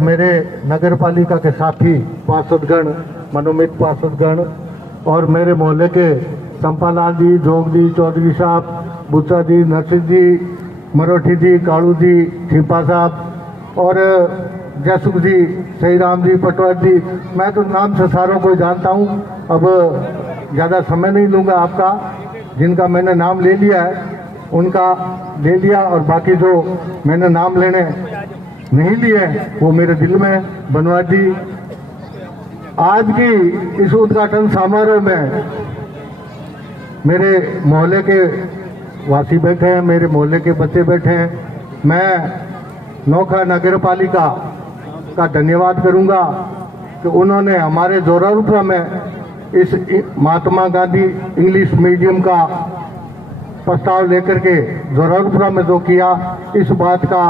मेरे नगर पालिका के साथी पार्षदगण, मनोमित पार्षदगण और मेरे मोहल्ले के चंपालाल जी, जोगदी, चौधरी साहब, बुच्चा जी, नरसिंह जी, मरोठी जी, कालू जी, छिपा साहब और जसुख जी, सही राम जी, पटवार जी, मैं तो नाम से सारों को जानता हूँ। अब ज़्यादा समय नहीं लूँगा आपका। जिनका मैंने नाम ले लिया है उनका ले लिया, और बाकी जो मैंने नाम लेने नहीं लिए वो मेरे दिल में। बनवार जी, आज की इस उद्घाटन समारोह में मेरे मोहल्ले के वासी बैठे हैं, मेरे मोहल्ले के बच्चे बैठे हैं। मैं नौखा नगर पालिका का धन्यवाद करूंगा कि उन्होंने हमारे जोरारुपुरा में इस महात्मा गांधी इंग्लिश मीडियम का प्रस्ताव लेकर के जोरारुपुरा में जो किया, इस बात का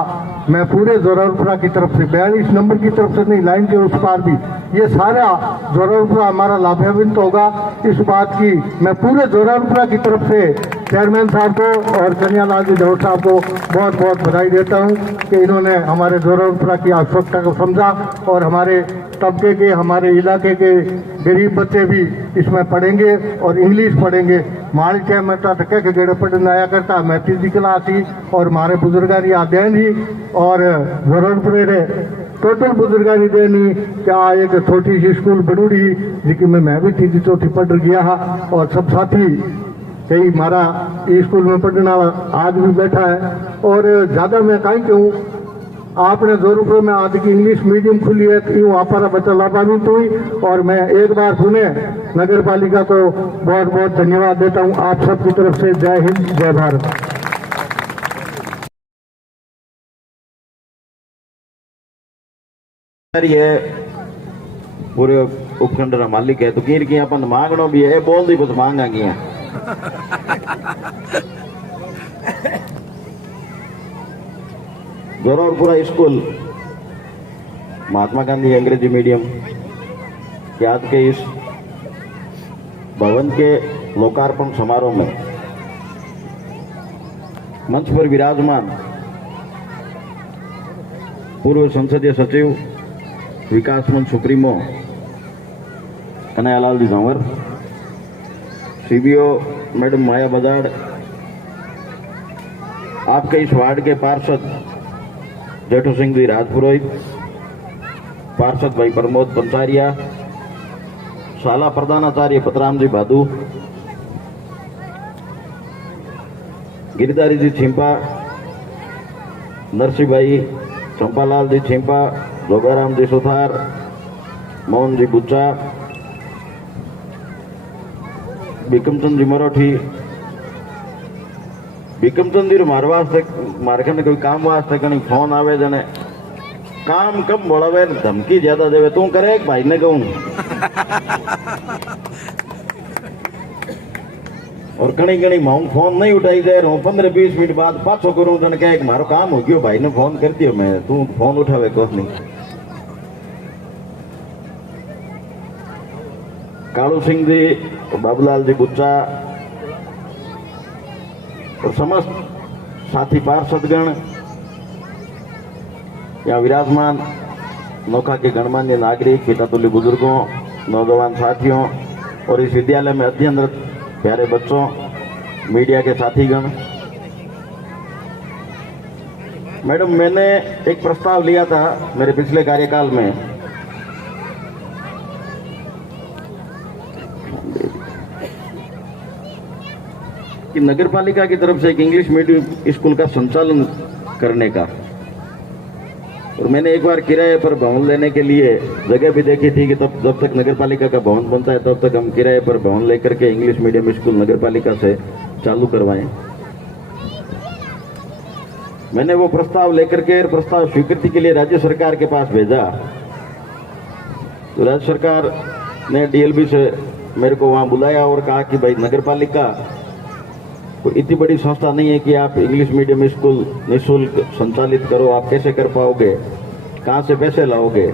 मैं पूरे जोरारुपुरा की तरफ से, 42 नंबर की तरफ से नहीं, लाइन के उस पार भी, ये सारा जोरारुपुरा हमारा लाभान्वित होगा। इस बात की मैं पूरे जोरारुपुरा की तरफ से चेयरमैन साहब को और कन्यालाल जी धौड़ साहब को बहुत बहुत बधाई देता हूँ कि इन्होंने हमारे जोरारुपुरा की आवश्यकता को समझा और हमारे तबके के, हमारे इलाके के गरीब बच्चे भी इसमें पढ़ेंगे और इंग्लिश पढ़ेंगे। माड़ी के मैं टके के गेड़े पढ़ने आया करता, मैं तीसरी क्लास ही और हमारे बुजुर्गारी आदेन ही और जोरारुपुरे रे टोटल बुजुर्गारी देनी क्या एक छोटी सी स्कूल बनूड़ी जिसकी मैं भी तीसरी चौथी पढ़ गया और सब साथी कई हमारा स्कूल में पढ़ने वाला आज भी बैठा है। और ज़्यादा मैं कहीं कहूँ, आपने जोरारुपुरा में आज की इंग्लिश मीडियम खुली है तो यूँ हमारा बच्चा लाभान्वित हुई, और मैं एक बार पुनः नगर पालिका को बहुत बहुत धन्यवाद देता हूँ आप सबकी तरफ से। जय हिंद, जय भारत। ये पूरे उपखंड का मालिक है तो कीर की अपन मांगनो भी है, बोल दी कुछ मांगा गया। जोरारुपुरा स्कूल महात्मा गांधी अंग्रेजी मीडियम के आज के इस भवन के लोकार्पण समारोह में मंच पर विराजमान पूर्व संसदीय सचिव, विकास मंच सुप्रीमो कन्हैयालाल जी धंवर, सीबीओ मैडम माया बजाड़, आपके इस वार्ड के पार्षद जेठू सिंह जी राजपुरोहित, पार्षद भाई प्रमोद पंचारिया, शाला प्रधानाचार्य पतराम जी भादू, गिरधारी जी छिंपा, नरसिंह भाई, चंपालाल जी छिंपा, जोगाराम जी सुथार, मोहन जी बुच्चा, बिकमचंद जी मरोठी, बिकमचंद जी मारे वास्ते मारे कने कोई काम वास्ते कहीं फोन आवे जने काम कम बोलावे, धमकी ज्यादा देवे, तू करे एक भाई ने कहूं और कहीं कहीं माऊ फोन नहीं उठाई दे रहा हूँ, 15-20 मिनट बाद पाछो करूं जने कहे एक मारो काम हो गयो, भाई ने फोन कर दियो, मैं तू फोन उठावे कुछ नहीं। कालू सिंह जी, बाबूलाल जी बुच्चा और समस्त साथी पार्षदगण, यहाँ विराजमान नौखा के गणमान्य नागरिक, पितातुल्य बुजुर्गों, नौजवान साथियों और इस विद्यालय में अध्ययनरत प्यारे बच्चों, मीडिया के साथीगण। मैडम, मैंने एक प्रस्ताव लिया था मेरे पिछले कार्यकाल में कि नगर पालिका की तरफ से एक इंग्लिश मीडियम स्कूल का संचालन करने का, और मैंने एक बार किराए पर भवन लेने के लिए जगह भी देखी थी कि तब जब तक नगर पालिका का भवन बनता है तब तक हम किराए पर भवन लेकर के इंग्लिश मीडियम स्कूल नगर पालिका से चालू करवाएं। मैंने वो प्रस्ताव लेकर के प्रस्ताव स्वीकृति के लिए राज्य सरकार के पास भेजा, तो राज्य सरकार ने डीएलबी से मेरे को वहां बुलाया और कहा कि भाई नगर पालिका कोई इतनी बड़ी संस्था नहीं है कि आप इंग्लिश मीडियम स्कूल निःशुल्क संचालित करो, आप कैसे कर पाओगे, कहाँ से पैसे लाओगे,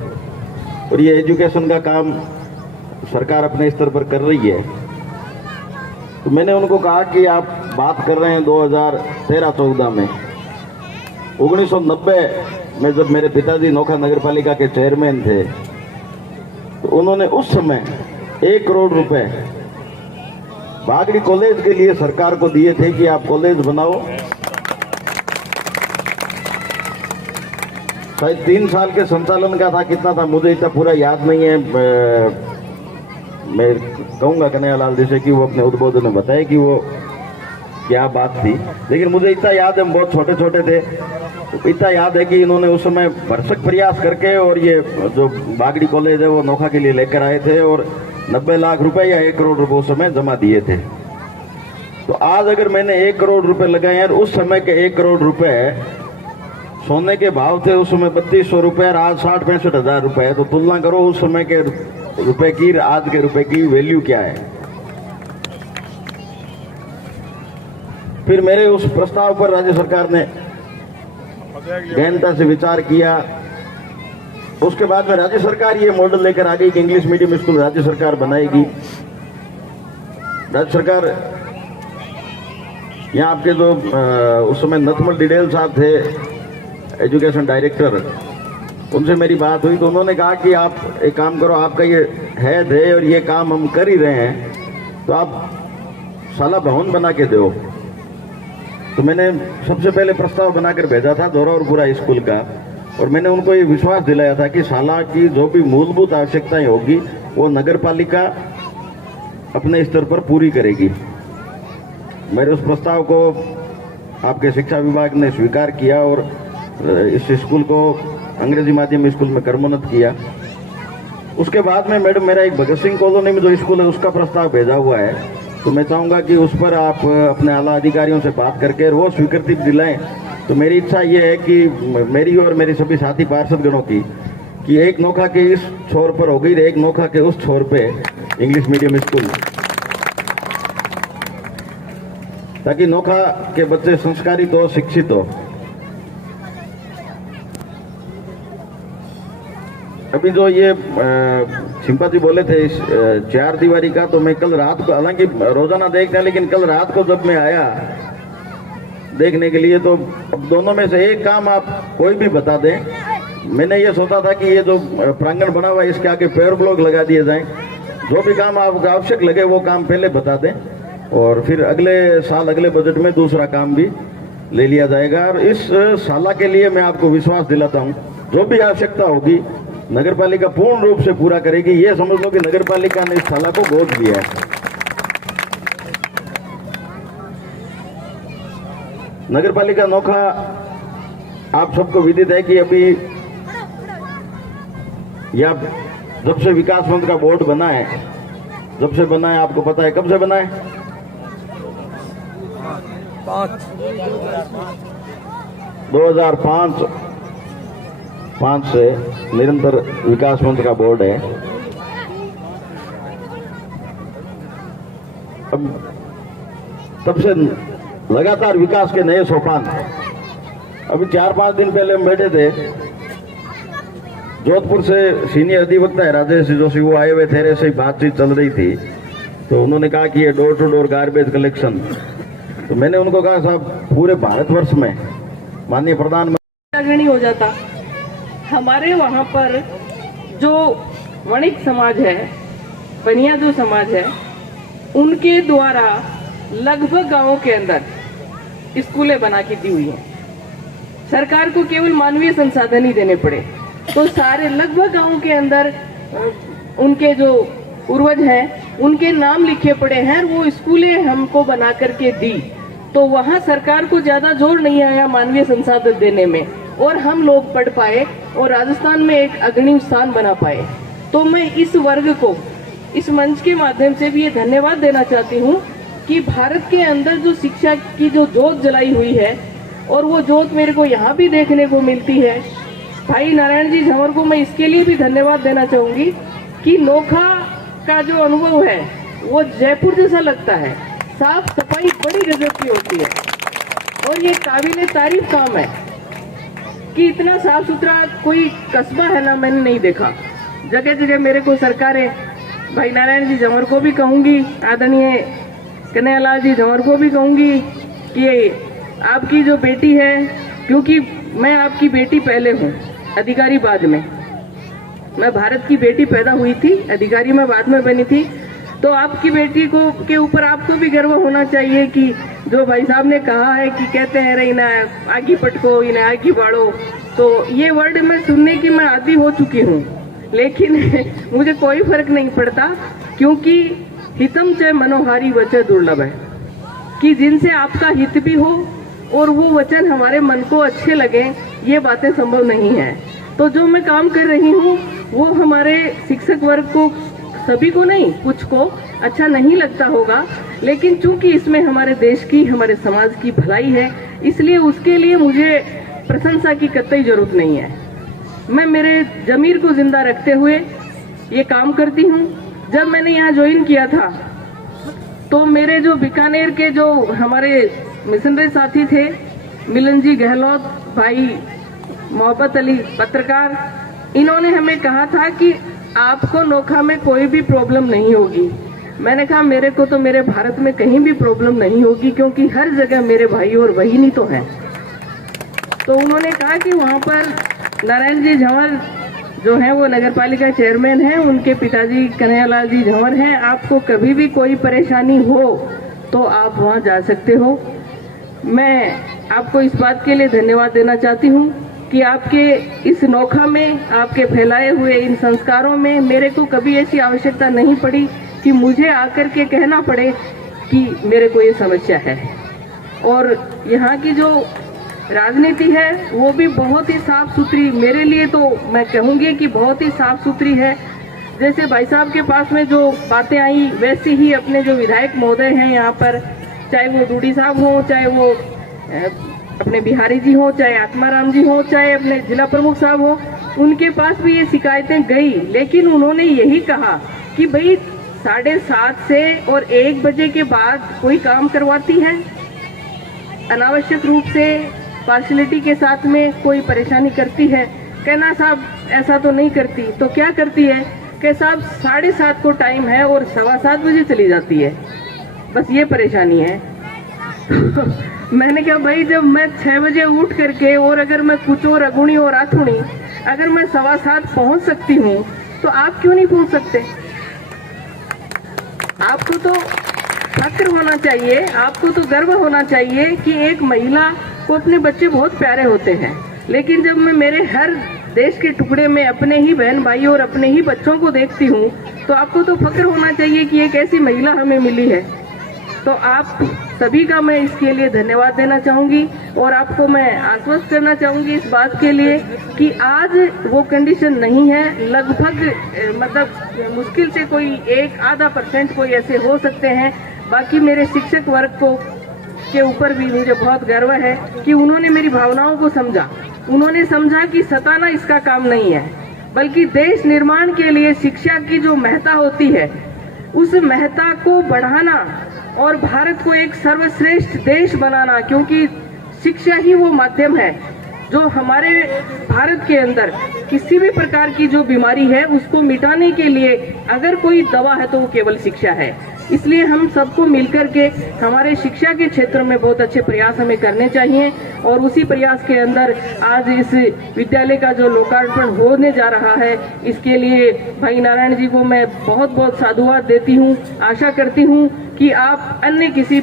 और ये एजुकेशन का काम सरकार अपने स्तर पर कर रही है। तो मैंने उनको कहा कि आप बात कर रहे हैं 2013-14 में, 1990 में जब मेरे पिताजी नोखा नगर पालिका के चेयरमैन थे तो उन्होंने उस समय 1 करोड़ रुपए बागड़ी कॉलेज के लिए सरकार को दिए थे कि आप कॉलेज बनाओ। शायद 3 साल के संचालन का था, कितना था मुझे इतना पूरा याद नहीं है। मैं कहूंगा कन्हैयालाल जी से कि वो अपने उद्बोधन में बताए कि वो क्या बात थी, लेकिन मुझे इतना याद है, हम बहुत छोटे छोटे थे, तो इतना याद है कि इन्होंने उस समय भरसक प्रयास करके और ये जो बागड़ी कॉलेज है वो नोखा के लिए लेकर आए थे और 90 लाख रुपए या 1 करोड़ रुपए उस समय जमा दिए थे। तो आज अगर मैंने 1 करोड़ रुपए लगाए और उस समय के 1 करोड़ रुपए सोने के भाव थे उस समय 3200 रुपए और आज 60-65 हजार रुपए, तो तुलना करो उस समय के रुपए की आज के रुपए की वैल्यू क्या है। फिर मेरे उस प्रस्ताव पर राज्य सरकार ने गहनता से विचार किया। उसके बाद में राज्य सरकार ये मॉडल लेकर आ गई कि इंग्लिश मीडियम स्कूल राज्य सरकार बनाएगी। राज्य सरकार, यहाँ आपके जो उस समय नथमल डिडेल साहब थे एजुकेशन डायरेक्टर, उनसे मेरी बात हुई तो उन्होंने कहा कि आप एक काम करो, आपका ये हेड है और ये काम हम कर ही रहे हैं, तो आप शाला भवन बना के दो। तो मैंने सबसे पहले प्रस्ताव बनाकर भेजा था दौरापुरा स्कूल का, और मैंने उनको ये विश्वास दिलाया था कि शाला की जो भी मूलभूत आवश्यकताएं होगी वो नगर पालिका अपने स्तर पर पूरी करेगी। मेरे उस प्रस्ताव को आपके शिक्षा विभाग ने स्वीकार किया और इस स्कूल को अंग्रेजी माध्यम स्कूल में क्रमोन्नत किया। उसके बाद में मैडम मेरा एक भगत सिंह कॉलोनी में जो स्कूल है उसका प्रस्ताव भेजा हुआ है, तो मैं चाहूँगा कि उस पर आप अपने आला अधिकारियों से बात करके वो स्वीकृति दिलाएं। तो मेरी इच्छा ये है कि मेरी और मेरे सभी साथी पार्षदगणों की कि एक नोखा के इस छोर पर होगी, एक नोखा के उस छोर पे इंग्लिश मीडियम स्कूल, ताकि नोखा के बच्चे संस्कारित हो, शिक्षित हो। अभी जो ये सिंपा जी बोले थे इस 4 दीवारी का, तो मैं कल रात को, हालांकि रोजाना देखते हैं, लेकिन कल रात को जब मैं आया देखने के लिए, तो अब दोनों में से एक काम आप कोई भी बता दें। मैंने ये सोचा था कि ये जो प्रांगण बना हुआ है इसके आगे पेवर ब्लॉक लगा दिए जाएं। जो भी काम आपको आवश्यक लगे वो काम पहले बता दें और फिर अगले साल अगले बजट में दूसरा काम भी ले लिया जाएगा। और इस शाला के लिए मैं आपको विश्वास दिलाता हूँ, जो भी आवश्यकता होगी नगर पालिका पूर्ण रूप से पूरा करेगी। ये समझ लो कि नगर पालिका ने इस शाला को गोद लिया है। नगर पालिका नोखा आप सबको विदित है कि अभी या जब से विकास मंच का बोर्ड बना है, जब से बना है आपको पता है कब से बना है? 2005 से निरंतर विकास मंच का बोर्ड है। अब तब से लगातार विकास के नए सोपान। अभी 4-5 दिन पहले हम बैठे थे, जोधपुर से सीनियर अधिवक्ता है राजेश जोशी, वो आए हुए थे, ऐसे ही बातचीत चल रही थी, तो उन्होंने कहा कि ये door to door garbage collection. तो मैंने उनको कहा साहब पूरे भारतवर्ष में माननीय प्रधानमंत्री अग्रणी हो जाता। हमारे वहाँ पर जो वणिक समाज है, बनिया जो समाज है, उनके द्वारा लगभग गांवों के अंदर स्कूलें बना के दी हुई हैं। सरकार को केवल मानवीय संसाधन ही देने पड़े तो सारे लगभग गांवों के अंदर उनके जो पूर्वज हैं उनके नाम लिखे पड़े हैं, वो स्कूलें हमको बना करके दी। तो वहाँ सरकार को ज्यादा जोर नहीं आया मानवीय संसाधन देने में, और हम लोग पढ़ पाए और राजस्थान में एक अग्रणी स्थान बना पाए। तो मैं इस वर्ग को इस मंच के माध्यम से भी ये धन्यवाद देना चाहती हूँ कि भारत के अंदर जो शिक्षा की जो जोत जलाई हुई है, और वो जोत मेरे को यहाँ भी देखने को मिलती है। भाई नारायण जी झंवर को मैं इसके लिए भी धन्यवाद देना चाहूंगी कि नोखा का जो अनुभव है वो जयपुर जैसा लगता है। साफ सफाई बड़ी गजब की होती है और ये काबिले तारीफ काम है कि इतना साफ सुथरा कोई कस्बा है ना, मैंने नहीं देखा। जगह जगह मेरे को सरकारें, भाई नारायण जी झंवर को भी कहूंगी, आदरणीय कन्हैयालाल जी झंवर को भी कहूंगी कि आपकी जो बेटी है, क्योंकि मैं आपकी बेटी पहले हूँ, अधिकारी बाद में। मैं भारत की बेटी पैदा हुई थी, अधिकारी मैं बाद में बनी थी। तो आपकी बेटी को के ऊपर आपको भी गर्व होना चाहिए कि जो भाई साहब ने कहा है कि कहते हैं रे ना आगे पटको, इन्हें आगे बढ़ो, तो ये वर्ड मैं सुनने की मैं आदी हो चुकी हूँ। लेकिन मुझे कोई फर्क नहीं पड़ता, क्योंकि हितम च मनोहारी वचन दुर्लभ है, कि जिनसे आपका हित भी हो और वो वचन हमारे मन को अच्छे लगे, ये बातें संभव नहीं है। तो जो मैं काम कर रही हूँ वो हमारे शिक्षक वर्ग को, सभी को नहीं, कुछ को अच्छा नहीं लगता होगा, लेकिन चूंकि इसमें हमारे देश की, हमारे समाज की भलाई है, इसलिए उसके लिए मुझे प्रशंसा की कतई जरूरत नहीं है। मैं मेरे जमीर को जिंदा रखते हुए ये काम करती हूँ। जब मैंने यहाँ ज्वाइन किया था तो मेरे जो बीकानेर के जो हमारे मिशनरी साथी थे, मिलन जी गहलोत, भाई मोहब्बत अली पत्रकार, इन्होंने हमें कहा था कि आपको नोखा में कोई भी प्रॉब्लम नहीं होगी। मैंने कहा मेरे को तो मेरे भारत में कहीं भी प्रॉब्लम नहीं होगी, क्योंकि हर जगह मेरे भाई और बहिनी तो हैं। तो उन्होंने कहा कि वहाँ पर नारायण जी झंवर जो हैं वो नगर पालिका चेयरमैन हैं, उनके पिताजी कन्हैयालाल जी झंवर हैं, आपको कभी भी कोई परेशानी हो तो आप वहाँ जा सकते हो। मैं आपको इस बात के लिए धन्यवाद देना चाहती हूँ कि आपके इस नोखा में, आपके फैलाए हुए इन संस्कारों में मेरे को कभी ऐसी आवश्यकता नहीं पड़ी कि मुझे आकर के कहना पड़े कि मेरे को ये समस्या है। और यहाँ की जो राजनीति है वो भी बहुत ही साफ सुथरी, मेरे लिए तो मैं कहूँगी कि बहुत ही साफ सुथरी है। जैसे भाई साहब के पास में जो बातें आई, वैसे ही अपने जो विधायक महोदय हैं यहाँ पर, चाहे वो डूडी साहब हों, चाहे वो अपने बिहारी जी हों, चाहे आत्माराम जी हों, चाहे अपने जिला प्रमुख साहब हों, उनके पास भी ये शिकायतें गई। लेकिन उन्होंने यही कहा कि भाई 7:30 से और 1 बजे के बाद कोई काम करवाती है, अनावश्यक रूप से पार्शलिटी के साथ में कोई परेशानी करती है। कहना साहब ऐसा तो नहीं करती, तो क्या करती है कि साहब 7:30 को टाइम है और 7:15 बजे चली जाती है, बस ये परेशानी है। मैंने कहा भाई जब मैं 6 बजे उठ करके, और अगर मैं कुछ और अगुणी और आथुणी, अगर मैं 7:15 पहुंच सकती हूँ तो आप क्यों नहीं पहुंच सकते? आपको तो फक्र होना चाहिए, आपको तो गर्व होना चाहिए कि एक महिला को अपने बच्चे बहुत प्यारे होते हैं। लेकिन जब मैं मेरे हर देश के टुकड़े में अपने ही बहन भाई और अपने ही बच्चों को देखती हूँ तो आपको तो फक्र होना चाहिए कि एक ऐसी महिला हमें मिली है। तो आप सभी का मैं इसके लिए धन्यवाद देना चाहूँगी और आपको मैं आश्वस्त करना चाहूँगी इस बात के लिए कि आज वो कंडीशन नहीं है। लगभग मतलब मुश्किल से कोई 1-आधा% कोई ऐसे हो सकते हैं। बाकी मेरे शिक्षक वर्ग को के ऊपर भी मुझे बहुत गर्व है कि उन्होंने मेरी भावनाओं को समझा। उन्होंने समझा कि सताना इसका काम नहीं है, बल्कि देश निर्माण के लिए शिक्षा की जो महत्ता होती है, उस महत्ता को बढ़ाना और भारत को एक सर्वश्रेष्ठ देश बनाना, क्योंकि शिक्षा ही वो माध्यम है जो हमारे भारत के अंदर किसी भी प्रकार की जो बीमारी है उसको मिटाने के लिए अगर कोई दवा है तो वो केवल शिक्षा है। इसलिए हम सबको मिलकर के हमारे शिक्षा के क्षेत्र में बहुत अच्छे प्रयास हमें करने चाहिए और उसी प्रयास के अंदर आज इस विद्यालय का जो लोकार्पण होने जा रहा है, इसके लिए भाई नारायण जी को मैं बहुत बहुत साधुवाद देती हूँ। आशा करती हूँ कि आप अन्य किसी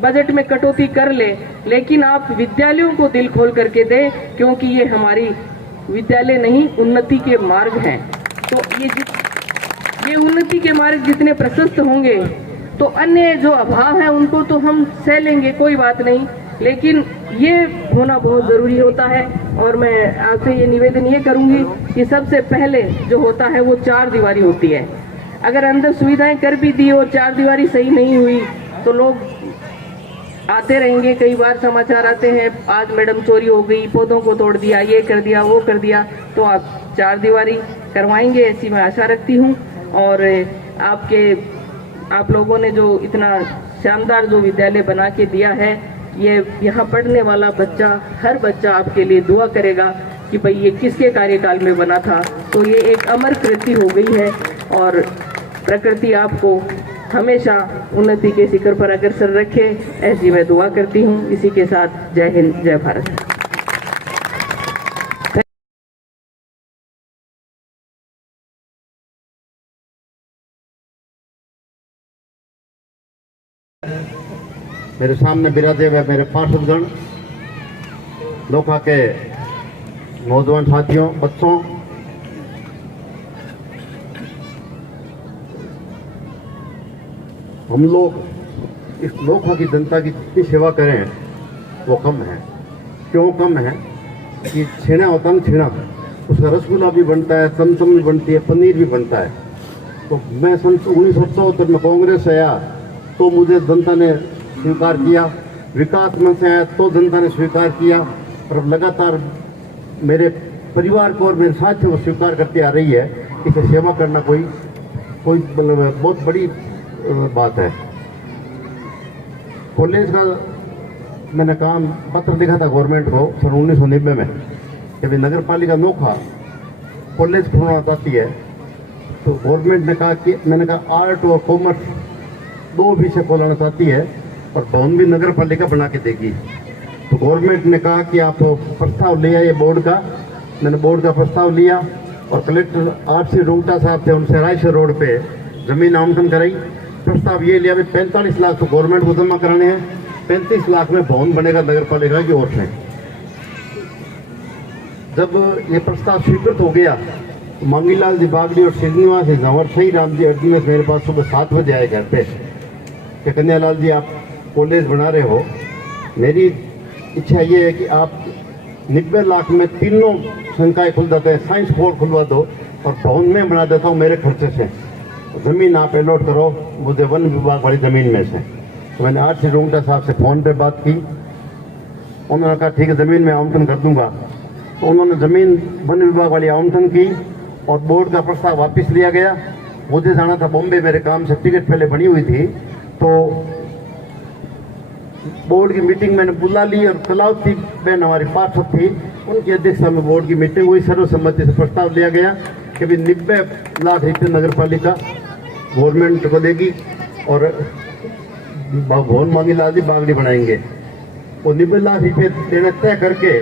बजट में कटौती कर ले, लेकिन आप विद्यालयों को दिल खोल करके दें, क्योंकि ये हमारी विद्यालय नहीं उन्नति के मार्ग हैं। तो ये उन्नति के मार्ग जितने प्रशस्त होंगे तो अन्य जो अभाव है उनको तो हम सह लेंगे, कोई बात नहीं, लेकिन ये होना बहुत जरूरी होता है। और मैं आपसे ये निवेदन ये करूंगी कि सबसे पहले जो होता है वो 4 दीवारी होती है। अगर अंदर सुविधाएं कर भी दी और 4 दीवारी सही नहीं हुई तो लोग आते रहेंगे। कई बार समाचार आते हैं आज मैडम चोरी हो गई, पौधों को तोड़ दिया, ये कर दिया, वो कर दिया, तो आप 4 दीवारी करवाएंगे ऐसी मैं आशा रखती हूँ। और आप लोगों ने जो इतना शानदार जो विद्यालय बना के दिया है, ये यहाँ पढ़ने वाला बच्चा, हर बच्चा आपके लिए दुआ करेगा कि भाई ये किसके कार्यकाल में बना था। तो ये एक अमर कृति हो गई है और प्रकृति आपको हमेशा उन्नति के शिखर पर अग्रसर रखे, ऐसी मैं दुआ करती हूँ। इसी के साथ जय हिंद, जय भारत। मेरे सामने बिराजे हुए मेरे पार्षदगण, नोखा के नौजवान साथियों, बच्चों, हम लोग इस नोखा की जनता की जितनी सेवा करें वो कम है। क्यों कम है? कि छेना होता है ना, छेना, उसका रसगुल्ला भी बनता है, चमचम भी बनती है, पनीर भी बनता है। तो मैं सन 1974 में कांग्रेस से आया तो मुझे जनता ने स्वीकार किया, विकास मंच से आया तो जनता ने स्वीकार किया, और अब लगातार मेरे परिवार को और मेरे साथियों को स्वीकार करती आ रही है। इसे सेवा करना कोई मतलब बहुत बड़ी बात है। कॉलेज का मैंने काम पत्र लिखा था गवर्नमेंट को सन 1990 में कि भाई नगर पालिका नोखा कॉलेज खोलना चाहती है। तो गवर्नमेंट ने कहा कि, मैंने कहा आर्ट और कॉमर्स दो विषय खोलना चाहती है और भवन भी नगर पालिका बना के देगी। तो गवर्नमेंट ने कहा कि आप प्रस्ताव ले आइए बोर्ड का। मैंने बोर्ड का प्रस्ताव लिया और कलेक्टर RC रोंगटा साहब थे, उनसे रायसर रोड पे जमीन आवंटन कराई। प्रस्ताव ये लिया, 45 लाख तो गवर्नमेंट को जमा कराने हैं, 35 लाख में भवन बनेगा नगर पालिका की ओर से। जब ये प्रस्ताव स्वीकृत हो गया तो मांगीलाल जी बागड़ी और श्रीनिवास जी जंवर सही राम जी अर्जुन मेरे पास सुबह 7 बजे आए घर पे कि कन्यालाल जी आप कॉलेज बना रहे हो, मेरी इच्छा ये है कि आप 90 लाख में तीनों संकाय खुल जाते हैं, साइंस हॉल खुलवा दो और भवन में बना देता हूँ मेरे खर्चे से। जमीन आप अलॉट करो मुझे वन विभाग वाली जमीन में से। तो मैंने RC रोंगटा साहब से फ़ोन पे बात की, उन्होंने कहा ठीक है ज़मीन में आवंटन कर दूंगा। तो उन्होंने ज़मीन वन विभाग वाली आवंटन की और बोर्ड का प्रस्ताव वापस लिया गया। मुझे जाना था बॉम्बे, मेरे काम से टिकट पहले बनी हुई थी, तो बोर्ड की मीटिंग मैंने बुला ली और कलावती बहन हमारी पार्षद थी, उनकी अध्यक्षता में बोर्ड की मीटिंग हुई। सर्वसम्मति से प्रस्ताव लिया गया कि भी 90 लाख रुपये नगर पालिका गवर्नमेंट को देगी और भवन मांगीलाल जी बागड़ी बनाएंगे। वो 90 लाख रुपये देना तय करके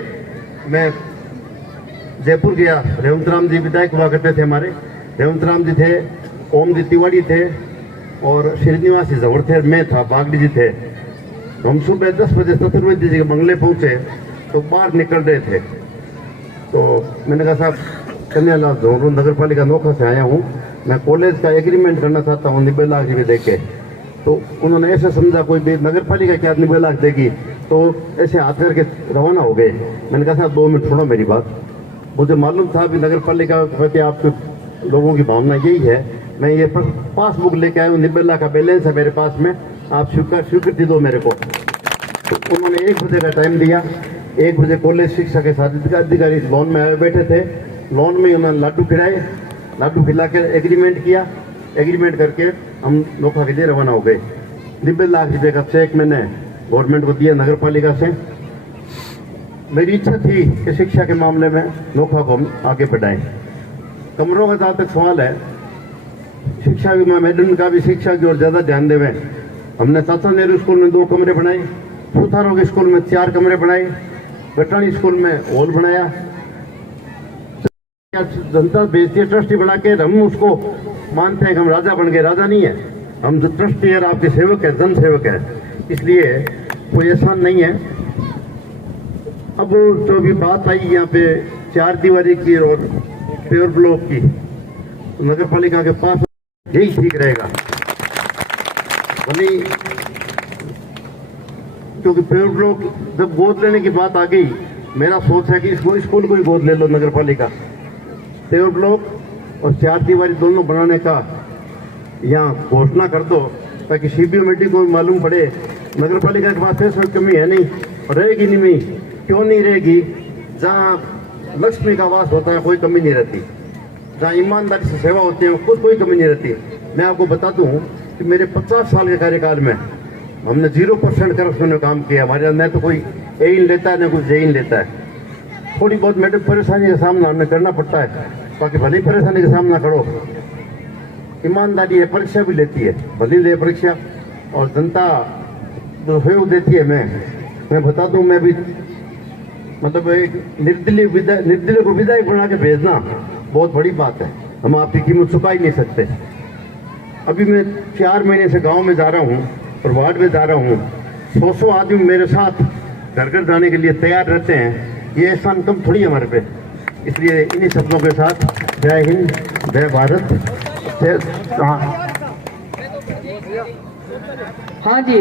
मैं जयपुर गया। रेवंत राम जी विधायक हुआ करते थे हमारे, रेवंत राम जी थे, ओम जी तिवारी थे और श्रीनिवास जी जवर थे, मैं था, बागड़ी जी थे। हम सुबह 10 बजे चतुर्वेदी जी के बंगले पहुंचे तो बाहर निकल रहे थे। तो मैंने कहा साहब कन्यालाल जौहर नगर पालिका नोखा से आया हूँ, मैं कॉलेज का एग्रीमेंट करना चाहता हूँ 90 लाख रुपये दे के। तो उन्होंने ऐसे समझा कोई नगर पालिका क्या 90 लाख देगी, तो ऐसे हाथ करके रवाना हो गए। मैंने कहा साहब 2 मिनट छोड़ो मेरी बात। मुझे मालूम था कि नगर पालिका के प्रति आपके लोगों की भावना यही है। मैं ये पासबुक लेके आया हूँ, 90 लाख का बैलेंस है मेरे पास में, आप स्वीकृति दो मेरे को। तो उन्होंने 1 बजे का टाइम दिया। 1 बजे कॉलेज शिक्षा के साथ अधिकारी लॉन में आए बैठे थे। लॉन में उन्होंने लाडू खिलाए, लाडू खिला के एग्रीमेंट किया। एग्रीमेंट करके हम नोखा के लिए रवाना हो गए। 90 लाख रुपये का चेक मैंने गवर्नमेंट को दिया नगर पालिका से। मेरी इच्छा थी कि शिक्षा के मामले में नोखा को हम आगे बढ़ाएं। कमरों का जहाँ तक सवाल है, शिक्षा भी मैडम का भी शिक्षा की ओर ज़्यादा ध्यान देवें। हमने चाचा नेहरू स्कूल में 2 कमरे बनाए, फूथारों के स्कूल में 4 कमरे बनाए, गटानी स्कूल में हॉल बनाया। जनता भेजती है ट्रस्टी बना के, हम उसको मानते हैं कि हम राजा बन गए। राजा नहीं है, हम जो ट्रस्टी है आपके सेवक है, जन सेवक है, इसलिए कोई एहसान नहीं है। अब जो भी बात आई यहाँ पे 4 दीवारी की और पेवर ब्लॉक की, तो नगर पालिका के पास यही ठीक रहेगा। भले क्योंकि पेवर ब्लॉक जब गोद लेने की बात आ गई, मेरा सोच है कि इसको स्कूल को ही गोद ले लो नगर पालिका। पेवर ब्लॉक और 4 दीवारी दोनों बनाने का यहाँ घोषणा कर दो, ताकि CBO मीटिंग को मालूम पड़े नगर पालिका के पास पैसों की कमी है नहीं, और रहेगी नहीं। क्यों नहीं रहेगी? जहाँ लक्ष्मी का वास होता है कोई कमी नहीं रहती, जहाँ ईमानदारी से सेवा होती है कुछ कोई कमी नहीं रहती। मैं आपको बता दूं कि मेरे 50 साल के कार्यकाल में हमने 0% करप्शन में काम किया। हमारे यहाँ न तो कोई एइन लेता है न कुछ जेइन लेता है। थोड़ी बहुत मैडम परेशानी का सामना हमें करना पड़ता है, बाकी भली परेशानी का सामना करो। ईमानदारी है, परीक्षा भी लेती है, भली ले परीक्षा, और जनता जो सहयोग देती है। मैं बता दूं, मैं भी मतलब एक निर्दलीय को विधायक बना के भेजना बहुत बड़ी बात है। हम आपकी कीमत चुका ही नहीं सकते। अभी मैं 4 महीने से गांव में जा रहा हूं और वार्ड में जा रहा हूं। 100 आदमी मेरे साथ घर घर जाने के लिए तैयार रहते हैं, ये एहसान कम थोड़ी है हमारे पे। इसलिए इन्हीं शब्दों के साथ जय हिंद, जय भारत, जय। हाँ जी,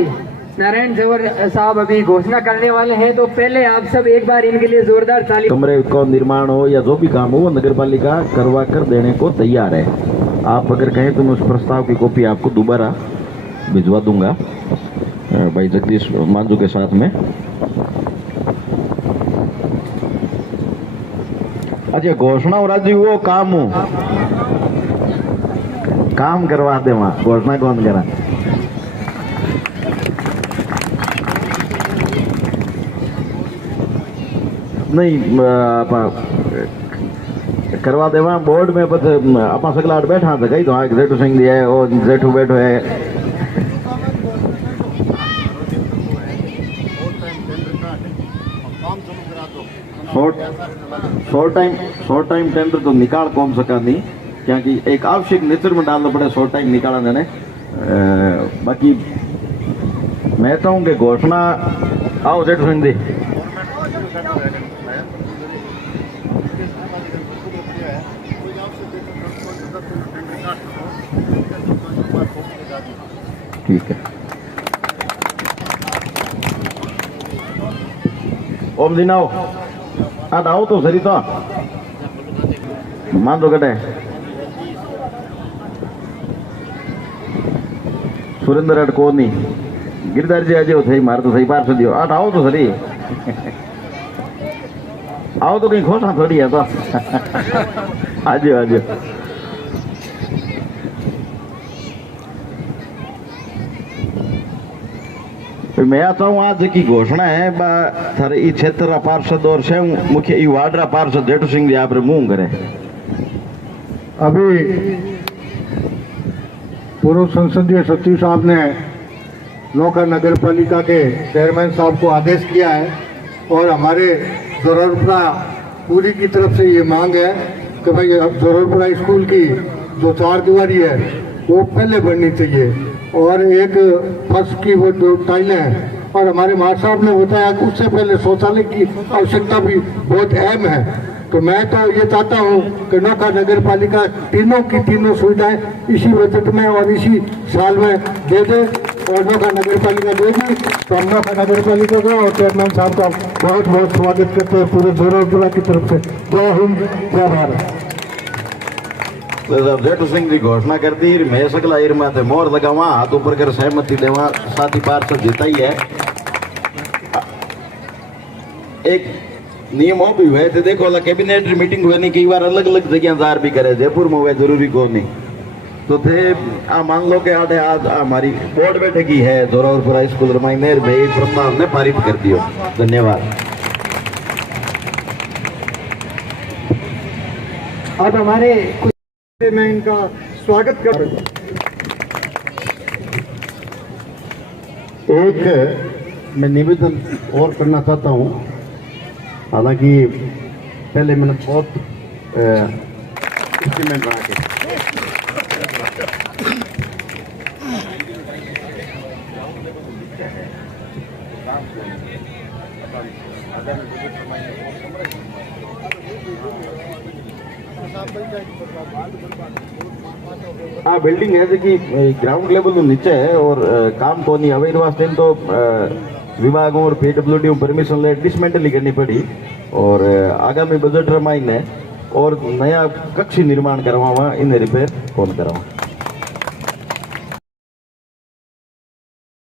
नारायण जवर साहब अभी घोषणा करने वाले हैं, तो पहले आप सब एक बार इनके लिए जोरदार ताली। कमरे का निर्माण हो या जो भी काम हो वो नगर पालिका करवा कर देने को तैयार है। आप अगर कहें तो मैं उस प्रस्ताव की कॉपी आपको दोबारा भिजवा दूंगा भाई जगदीश मांझू के साथ में। अच्छा, घोषणा हो राजू वो काम हो, काम करवा दे वहां, घोषणा कौन करा। नहीं करवा दे वहां बोर्ड में बस अपना सगलाट बैठा था कहीं तो हाँ जेठू सिंह दिया है और जेठू बैठो है। शॉर्ट टाइम टेंडर तो निकाल कौन सका नहीं, क्योंकि एक आवश्यक नेचर में डालना पड़े शॉर्ट टाइम निकाला देने। बाकी मैं चाहूँ कि घोषणा आओ जेठू सिंह दी। ठीक है, ओम जी नाओ आज आओ तो सरी तो मान दो कटे सुरेंद्र अट को नहीं गिरधार जी आज थे मार तो सही पार से दियो आज आओ तो सरी आओ तो कहीं घोषणा थोड़ी है तो आज आज मैं आता हूँ आज की घोषणा है थारे ई क्षेत्र पार्षद और स्वयं मुख्य ई वार्ड पार्षद जेठू सिंह जी आप मुंह करे। अभी पूर्व संसदीय सचिव साहब ने नौका नगर पालिका के चेयरमैन साहब को आदेश किया है और हमारे जोरपुरा पूरी की तरफ से ये मांग है कि भाई जोरपुरा स्कूल की जो 4 दीवारी है वो पहले बननी चाहिए और एक फर्श की वो जो टाइलें हैं और हमारे मार साहब ने बताया कि उससे पहले शौचालय की आवश्यकता भी बहुत अहम है। तो मैं तो ये चाहता हूँ कि नौका नगर पालिका तीनों की तीनों सुविधाएं इसी बजट में और इसी साल में दे दे और नौका नगर पालिका देगी तो हम नौका नगर पालिका का और चेयरमैन साहब का बहुत बहुत स्वागत करते हैं पूरे जोरपुरा की तरफ से। जय हिंद, जय भारत। जेठू सिंह जी घोषणा कर दी, मैं सकला इरमा थे मोर लगावा हाथ ऊपर कर सहमति देवा साथी पार्षद जीता ही है। एक नियम हो भी हुए थे देखो कैबिनेट मीटिंग हुए नहीं कई बार अलग अलग जगह जार भी करे जयपुर में हुए जरूरी को नहीं तो थे आ मान लो के आधे आज हमारी बोर्ड बैठक ही है जोरावरपुरा स्कूल रमाइनेर में प्रस्ताव ने पारित कर दियो। धन्यवाद। अब हमारे मैं इनका स्वागत कर एक मैं निवेदन और करना चाहता हूँ, हालांकि पहले मैंने बहुत इंस्ट्रूमेंट बना के आ बिल्डिंग है जो ग्राउंड लेवल नीचे है और काम को नहीं अवैध वास्ते तो विभागों और पीडब्ल्यूडी परमिशन ले डिसमेंटल करनी पड़ी और आगामी बजट रमाइन है और नया कक्ष निर्माण करवा इन रिपेयर कौन करवा।